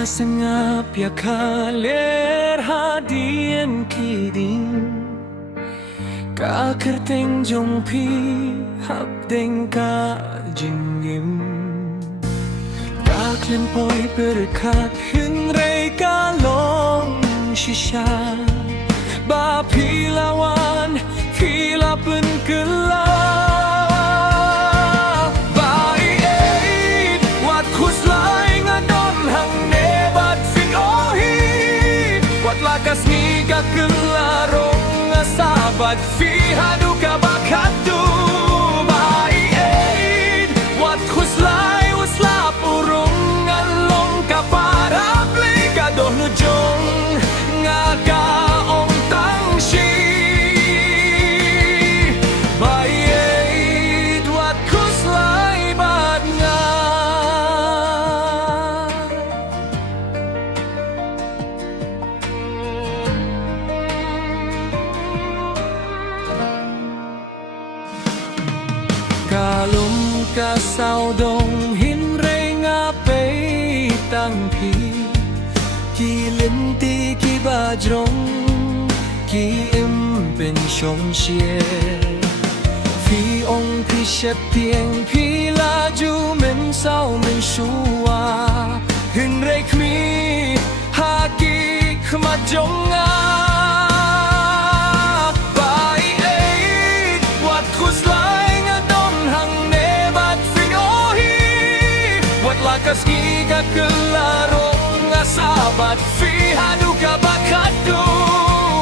Sengap ya kaler hadien kiding Ka kerteng jong pi hap deng ka jingim Ka klempoi berkat hin rei ka long shisha Ba pilawan pila pen kelak Lakas ni ka kelarong sabat fi hadu ka bakatu bai aid wat khuslai usla purung ngalong ka para play ka doh nu jong nga ka ong tang shi bai aid wat khuslai bad nga Kalum ka sao dong hin rei nga pei tang pi Ki lim ti ki ba jong Ki im pen shong xie Phi ong pi shep tieng pi la ju men sao men shua Hin rei kmi ha ki khma jong nga Lakas ni ka kelarong sabat fi hadu ka bakadu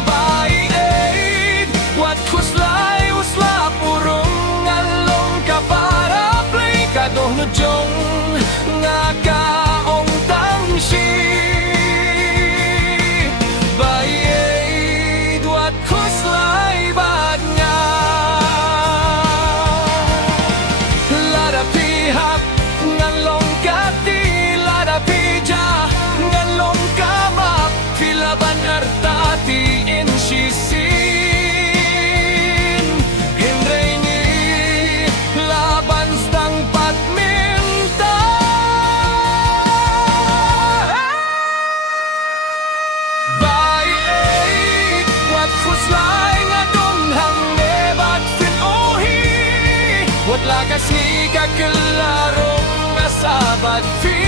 bai aid wat khuslai usla purung ngalong ka para play ka doh nu jong nga ka ong tang shi bai aid wat khuslai bad nga lada pi hap ngalong Laban artati in shisin Hinrei ni laban stang patminta Bai aid wat khuslai nga dong hang nebat fin ohi Wat lakas ni ka kelarong sabat fin